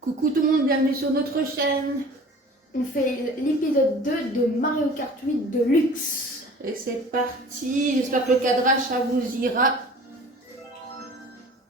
Coucou tout le monde, bienvenue sur notre chaîne. On fait l'épisode 2 de Mario Kart 8 Deluxe. Et c'est parti, j'espère que le cadrage ça vous ira.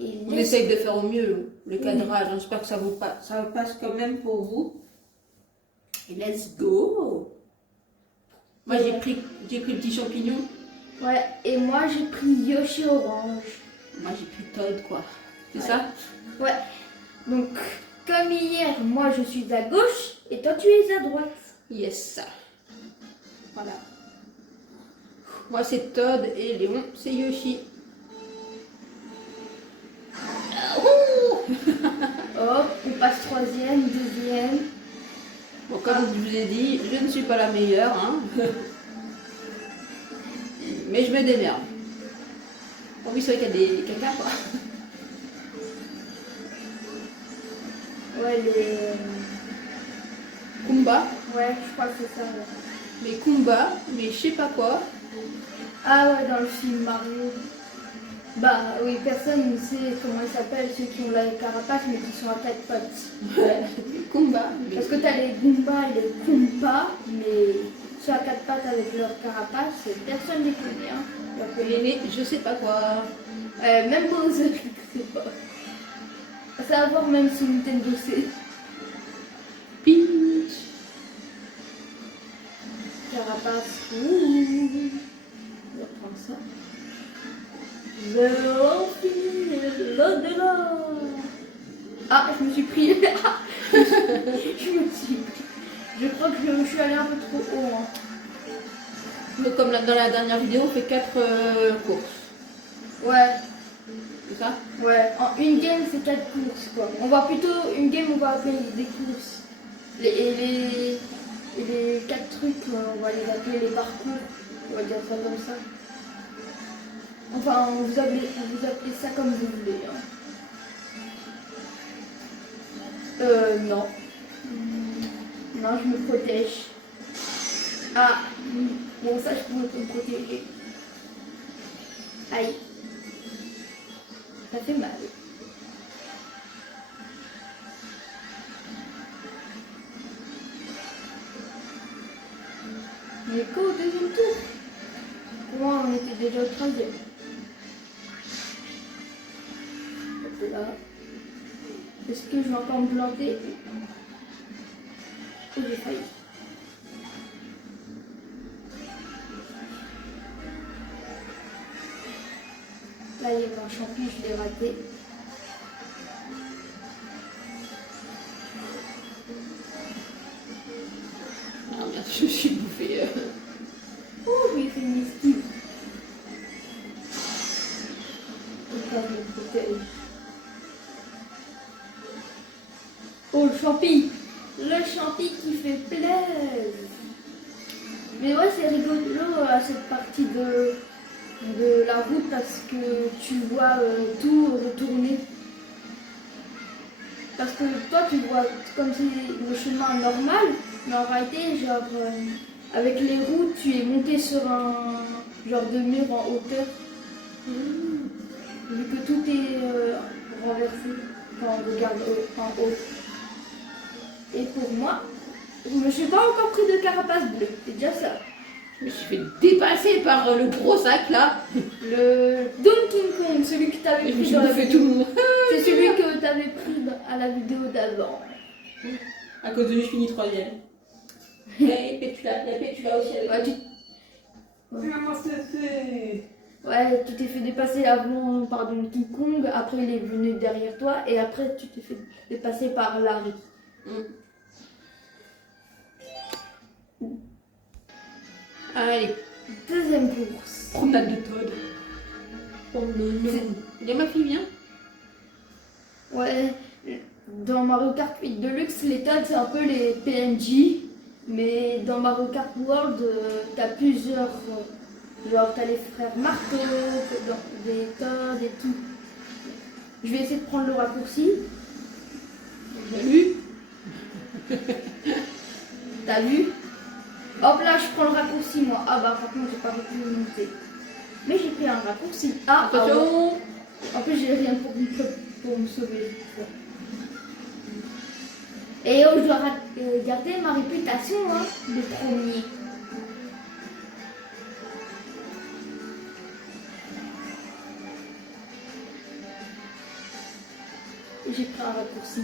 On essaye de faire au mieux le cadrage, j'espère que ça passe quand même pour vous. Et let's go. Moi j'ai pris petit champignon. Ouais, et moi j'ai pris Yoshi orange. Moi j'ai pris Toad quoi. C'est ça? Ouais. Donc comme hier, moi je suis à gauche et toi tu es à droite. Yes. Voilà. Moi c'est Toad et Léon c'est Yoshi. Hop, on passe troisième, deuxième. Bon, comme je vous ai dit, je ne suis pas la meilleure, hein. Mais je me démerde. Bon, oui, c'est vrai qu'il y a des caca, quoi. Ouais, les... Kumba, Ouais, je crois que c'est ça. Ouais. mais Kumba, mais je sais pas quoi. Ah ouais, dans le film Mario. Bah oui, personne ne sait comment ils s'appellent, ceux qui ont la carapace mais qui sont à quatre pattes. Ouais, Kumba. Mais... Parce que t'as les Goombas et les Koompas, mais ceux à quatre pattes avec leur carapace, personne ne les connaît. Hein. Mais je sais pas quoi. Même Bowser, je sais pas. Ça va voir même si Nintendo sait. Peach. Carapace. Ouh. On va prendre ça. Ah, je me suis pris. Je me suis pris. Je crois que je suis allée un peu trop haut. Hein. Donc, comme dans la dernière vidéo, on fait 4 courses. Ouais. C'est ça? Ouais. En une game, c'est 4 courses quoi. On va plutôt une game, on va appeler des courses. Et les 4 trucs, on va les appeler les parcours. On va dire ça comme ça. Enfin, vous appelez ça comme vous voulez. Hein. Non. Non, je me protège. Ah, bon, ça, je pourrais me protéger. Aïe. Ça fait mal. Mais qu'au deuxième tour. Pour moi, on était déjà au troisième. Là. Est-ce que je vais encore me planter? Oh, j'ai failli. Là, il y a un champignon, je l'ai raté. Ah merde, je me suis bouffé. Oh, j'ai fait une esquive. Pourquoi je me protège? Oh, le champi! Le champi qui fait plaisir! Mais ouais, c'est rigolo à cette partie de la route parce que tu vois tout retourner. Parce que toi, tu vois comme si le chemin normal, mais en réalité, genre, avec les roues, tu es monté sur un genre de mur en hauteur. Vu que tout est renversé quand on regarde en haut. Et pour moi, je me suis pas encore pris de carapace bleue, c'est déjà ça. Je me suis fait dépasser par le gros sac là. Le Donkey Kong, celui que tu avais pris dans la fait vidéo. tout le monde. C'est celui que tu avais pris à la vidéo d'avant. À cause de lui, je finis troisième. Et Pétula aussi avec Ouais, Comment ça se fait? Ouais, tu t'es fait dépasser avant par Donkey Kong, après il est venu derrière toi, et après tu t'es fait dépasser par Larry. Allez, Deuxième course. promenade de Toad. Oh non. Il y a ma fille, viens. Ouais, dans Mario Kart 8 Deluxe, les Toads c'est un peu les PNJ, mais dans Mario Kart World, t'as plusieurs. Genre, t'as les frères Marteau, des Toads et tout. Je vais essayer de prendre le raccourci. T'as vu? T'as vu? Oh, Hop là, je prends le raccourci moi. Ah bah par contre, j'ai pas pu le monter. Mais j'ai pris un raccourci. Ah, ah ouais. Attention. En plus, j'ai rien pour me sauver. Et je dois garder ma réputation hein, de premier. Et j'ai pris un raccourci.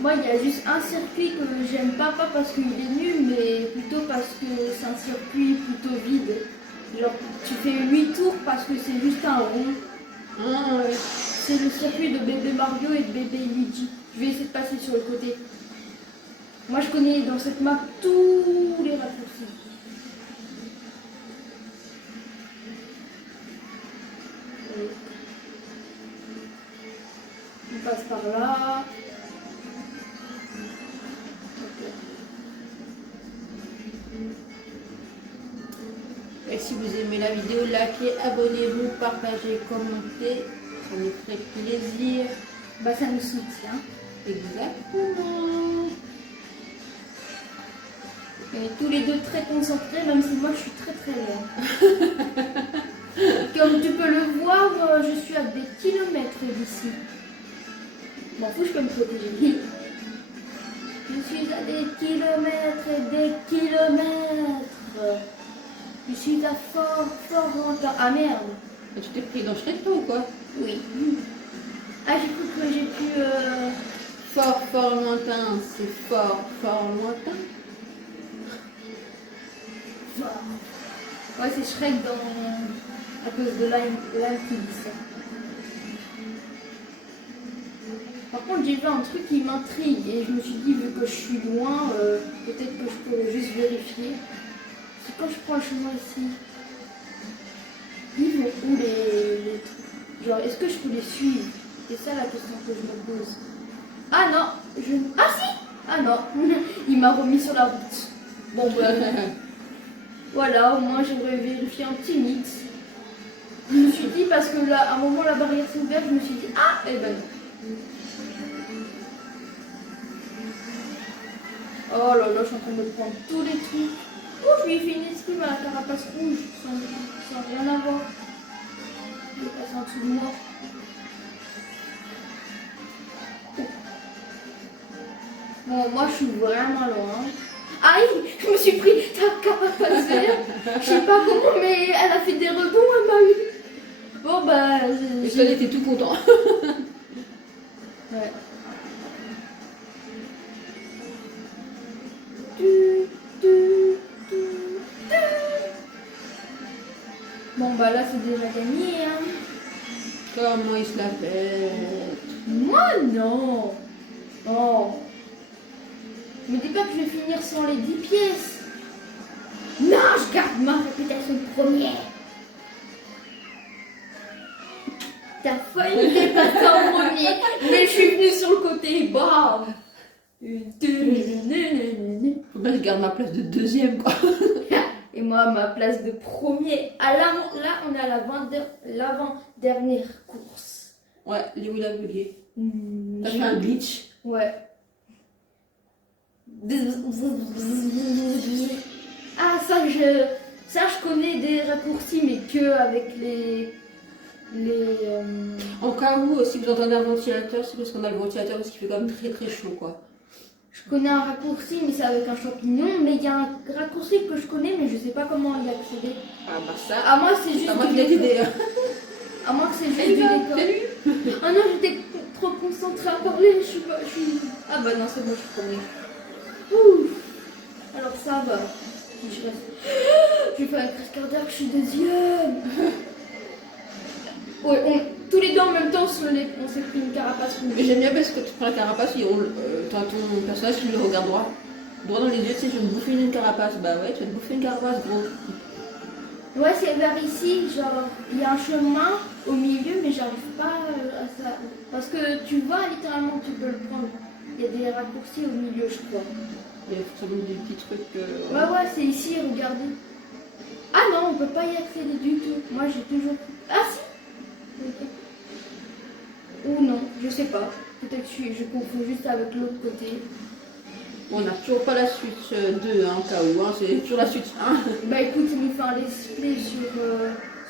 Moi, il y a juste un circuit que j'aime pas parce qu'il est nul, mais plutôt parce que c'est un circuit plutôt vide. Genre, tu fais 8 tours parce que c'est juste un rond. Ah, ouais. C'est le circuit de bébé Mario et de bébé Luigi. Je vais essayer de passer sur le côté. Moi, je connais dans cette map tous les raccourcis. On passe par là. Et si vous aimez la vidéo, likez, abonnez-vous, partagez, commentez. Ça nous ferait plaisir. Bah, ça nous soutient. Exactement. Et tous les deux très concentrés, même si moi je suis très très loin. Comme tu peux le voir, je suis à des kilomètres d'ici. M'en fous, je peux me protéger. Je suis à des kilomètres et des kilomètres. Je suis à fort, fort longtemps. Ah merde. Et tu t'es pris dans Shrek toi ou quoi? Oui. Ah, j'ai cru que j'ai pu... Fort, fort lointain, c'est fort, fort lointain. Ouais, c'est Shrek à cause de l'âme qui dit ça. Par contre, j'ai vu un truc qui m'intrigue et je me suis dit, vu que je suis loin, peut-être que je pourrais juste vérifier. C'est quand je prends le chemin ici. Ils vont où les trucs? Genre, est-ce que je peux les suivre? C'est ça la question que je me pose. Ah non, Ah si! Ah non, il m'a remis sur la route. Bon, bah, voilà, au moins j'aurais vérifié un petit mythe. Je me suis dit, parce que là, à un moment la barrière s'est ouverte, je me suis dit, ah, eh ben non. Oh là là, je suis en train de me prendre tous les trucs. Oh, je lui ai fait une esquive à la carapace rouge, sans rien avoir. Il est passé en dessous de moi. Bon, moi je suis vraiment loin. Aïe, je me suis pris ta carapace verte. Je sais pas comment, mais elle a fait des rebonds, elle m'a eu. Bon, bah. Et toi, était tout content. Ouais. Bon, bah là, c'est déjà gagné, hein. Comment il se la fait? Moi, non. Oh. Me dis pas que je vais finir sans les 10 pièces. Non, je garde ma réputation de première. T'as failli dépasser en premier, mais je suis venue sur le côté. Bam. Faut bien que je garde ma place de deuxième, quoi. Et moi, ma place de premier. Là, on est à l'avant-dernière course. Ouais, les Willa Bullier. T'as fait un glitch. Ouais. Ah, ça, je connais des raccourcis, mais que avec les En cas où, si vous entendez un ventilateur, c'est parce qu'on a le ventilateur parce qu'il fait quand même très très chaud, quoi. Je connais un raccourci, mais c'est avec un champignon. Mais il y a un raccourci que je connais, mais je sais pas comment y accéder. Ah bah ça. À moi, c'est juste. À moi qui l'ai aidé. À moi que c'est juste du décor. Ah non, j'étais trop concentrée à parler. Je suis. Ah bah non, c'est bon, je connais. Ouf. Alors ça va. Si je reste. Je vais faire une crise cardiaque, je suis deuxième. Ouais, tous les deux en même temps, on s'est pris une carapace rouge. Mais j'aime bien parce que tu prends la carapace et t'as ton personnage qui le regarde droit. Droit dans les yeux, tu sais, je vais me bouffer une carapace. Bah ouais, tu vas te bouffer une carapace, gros. Ouais, c'est vers ici, genre, il y a un chemin au milieu, mais j'arrive pas à ça. Parce que tu vois, littéralement, tu peux le prendre. Il y a des raccourcis au milieu, je crois. Il y a forcément des petits trucs. Ouais, c'est ici, regardez. Ah non, on peut pas y accéder du tout. Moi, j'ai toujours. Ah si. Okay. Ou non, je sais pas. Peut-être que je confonds juste avec l'autre côté. On n'a toujours pas la Switch 2, hein, au cas où, hein, c'est toujours la Switch 1. Bah écoute, il nous fait un let's play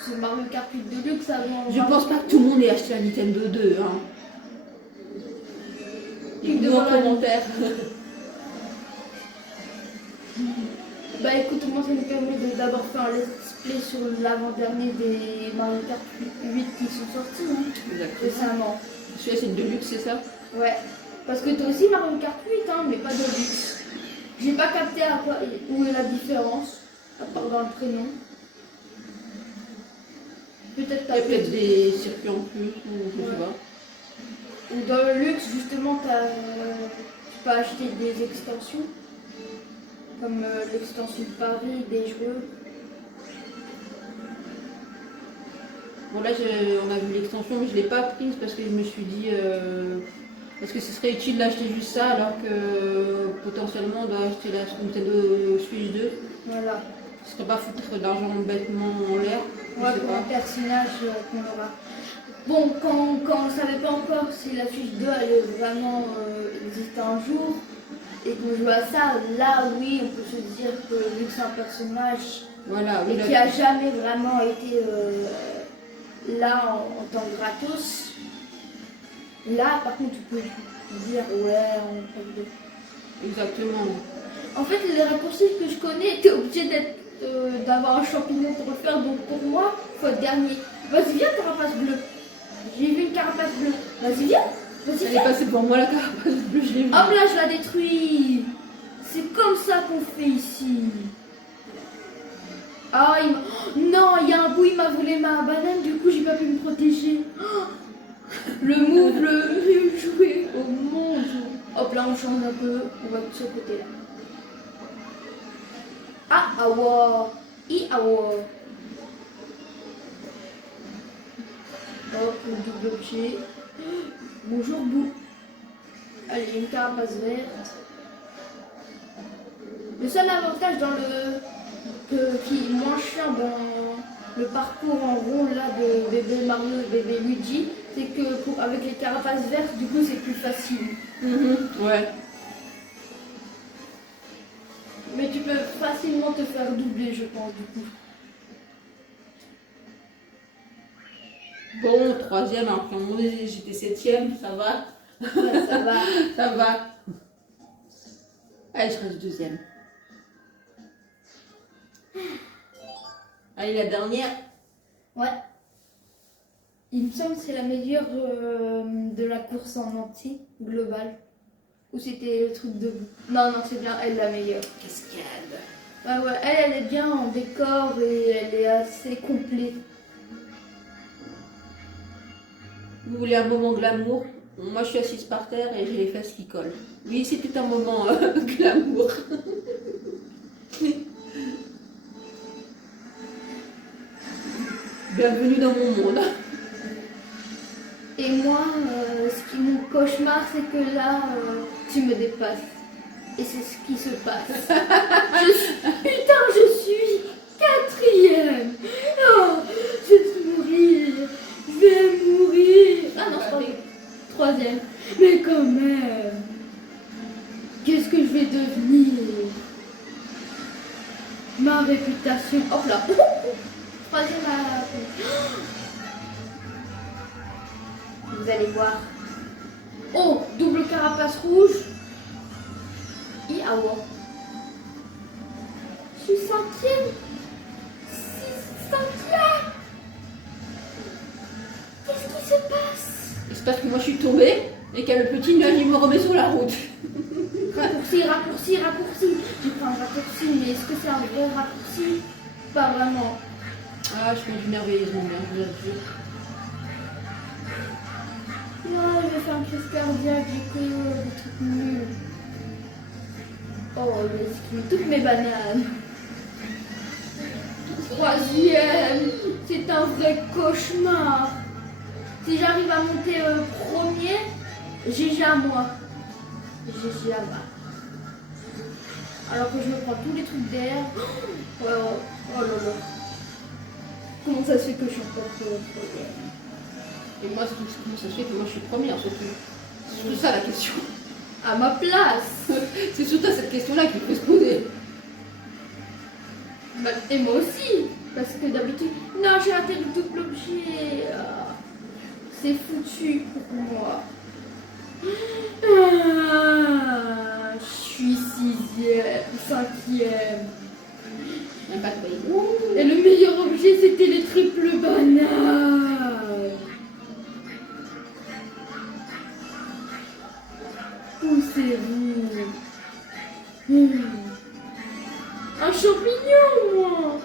sur Mario Kart 8 Deluxe avant. Je pense pas que tout le monde ait acheté la Nintendo 2. Hein. Dites-nous en commentaire. Bah écoute, moi ça nous permet de d'abord faire un let's play sur l'avant-dernier des Mario Kart 8 qui sont sortis récemment. Celui-là c'est une Deluxe, c'est ça? Ouais, parce que t'as aussi Mario Kart 8, hein, mais pas Deluxe. J'ai pas capté où est la différence, à part dans le prénom. Peut-être Il y a peut-être des circuits en plus, ou je sais pas. Ou dans le luxe, justement, tu peux acheter des extensions, comme l'extension de Paris, des jeux. Bon là on a vu l'extension mais je l'ai pas prise parce que je me suis dit parce que ce serait utile d'acheter juste ça alors que potentiellement on doit acheter la Nintendo Switch 2. Voilà. Ce serait pas foutre d'argent bêtement en l'air. Ouais, pour un personnage qu'on aura. Bon, quand on savait pas encore si la Switch 2 allait vraiment exister un jour et qu'on joue à ça, là oui on peut se dire que vu que c'est un personnage voilà, oui, qui a jamais vraiment été là en tant que gratos. Là, par contre, tu peux dire ouais, on prend deux. Exactement. En fait, les raccourcis que je connais, t'es obligé d'avoir un champignon pour le faire. Donc pour moi, faut être dernier. Vas-y, viens, carapace bleue. J'ai vu une carapace bleue. Vas-y, viens. Vas-y, Elle viens. est passée pour moi la carapace bleue, je l'ai vue. Hop là, je la détruis. C'est comme ça qu'on fait ici. Ah, non, il y a un bout, il m'a volé ma banane, du coup j'ai pas pu me protéger. Oh, le move le mieux joué au monde. Hop là, on change un peu, on va de ce côté-là. Ah, awa, awa. Hop, le double objet. Bonjour, Bou. Allez, une carapace verte. Le seul avantage dans qui est moins chiant dans le parcours en rond là de bébé Mario et bébé Luigi, c'est que avec les carapaces vertes, du coup c'est plus facile. Ouais. Mais tu peux facilement te faire doubler, je pense, du coup. Bon, troisième, alors qu'à un moment donné j'étais septième, ça va. Ouais, ça va. Ça va. Allez, je reste deuxième. Allez, la dernière. Ouais. Il me semble que c'est la meilleure de la course en entier, globale. Ou c'était le truc de... Non, c'est bien elle la meilleure. Cascade. Ouais, elle est bien en décor et elle est assez complète. Vous voulez un moment glamour? Moi je suis assise par terre et j'ai les fesses qui collent. Oui, c'était un moment glamour. Bienvenue dans mon monde. Et moi, ce qui est mon cauchemar, c'est que là, tu me dépasses. Et c'est ce qui se passe. Putain, je suis quatrième. Oh, je vais mourir. Je vais mourir. Ah non, c'est pas troisième. Mais quand même. Qu'est-ce que je vais devenir? Ma réputation. Hop là. Troisième à... Vous allez voir. Oh, double carapace rouge. Awa. Je suis cinquième. Cinquième. Qu'est-ce qui se passe? C'est parce que moi je suis tombée et qu'il y a le petit nuage, il me remet sur la route. Raccourci. J'ai pris un raccourci, mais est-ce que c'est un vrai raccourci? Pas vraiment. Ah, je suis merveilleusement bien, je vous assure. Non, je vais faire une crise cardiaque, j'ai que des trucs nuls. Oh, il a esquivé toutes mes bananes. Troisième, c'est un vrai cauchemar. Si j'arrive à monter premier, GG à moi. GG à moi. Alors que je me prends tous les trucs derrière. Oh là là. Comment ça se fait que je suis encore troisième? Et moi, comment ça se fait que moi je suis première surtout? C'est surtout ça la question. À ma place. C'est surtout cette question-là qu'il faut se poser. Bah, et moi aussi. Parce que d'habitude, non, j'ai raté le double objet. Ah, c'est foutu pour moi. Ah, je suis 6e, 5e. Même pas de paye. Et le meilleur objet, c'était les triples bananes. Poussez-vous. Un champignon, moi.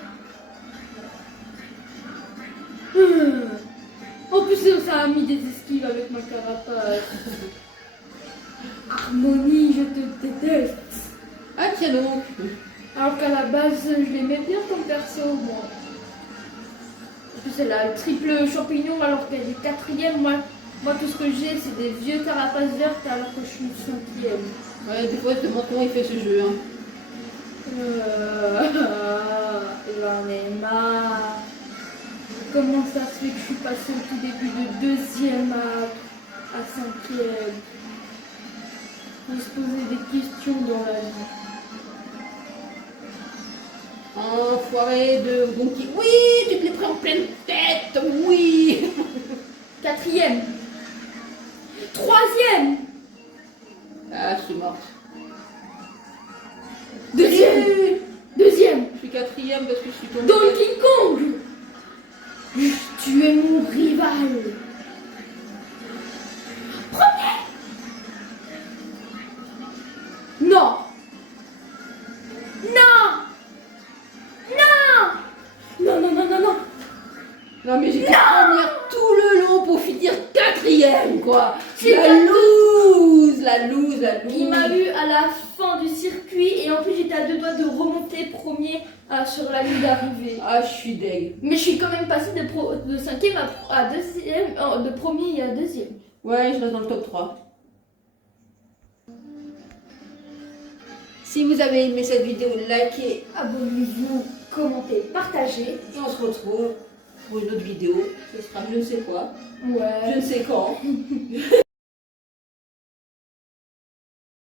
En plus, ça a mis des esquives avec ma carapace. Harmonie, je te déteste. Ah tiens donc. Alors qu'à la base, je l'aimais bien comme perso, moi. En plus, elle a le triple champignon alors qu'elle est 4e. Moi, tout ce que j'ai, c'est des vieux carapaces vertes alors que je suis 5e. Ouais, des fois, je te demande comment il fait ce jeu. Hein. J'en ai marre. Comment ça se fait que je suis passée au tout début de 2e à 5e? Faut se poser des questions dans la vie. Enfoiré de Gonki. Oui, tu te l'es pris en pleine tête. Oui. 4e. 3e. Ah, je suis morte. 2e. 2e. Je suis 4e parce que je suis tombée. Donkey Kong. Tu es mon rival. Premier. Non. Non. Non. Non. Non, mais j'étais première tout le long pour finir 4e, quoi. C'est La loose. Il m'a eu à la fin du circuit et en plus j'étais à 2 doigts de remonter premier sur la ligne d'arrivée. Ah, je suis deg. Mais je suis quand même passée de 5e à 2e, de premier à 2e. Ouais, je reste dans le top 3. Si vous avez aimé cette vidéo, likez. Abonnez-vous, commentez, partagez. Et on se retrouve pour une autre vidéo. Ce sera je ne sais quoi. Je Ouais. ne sais quand.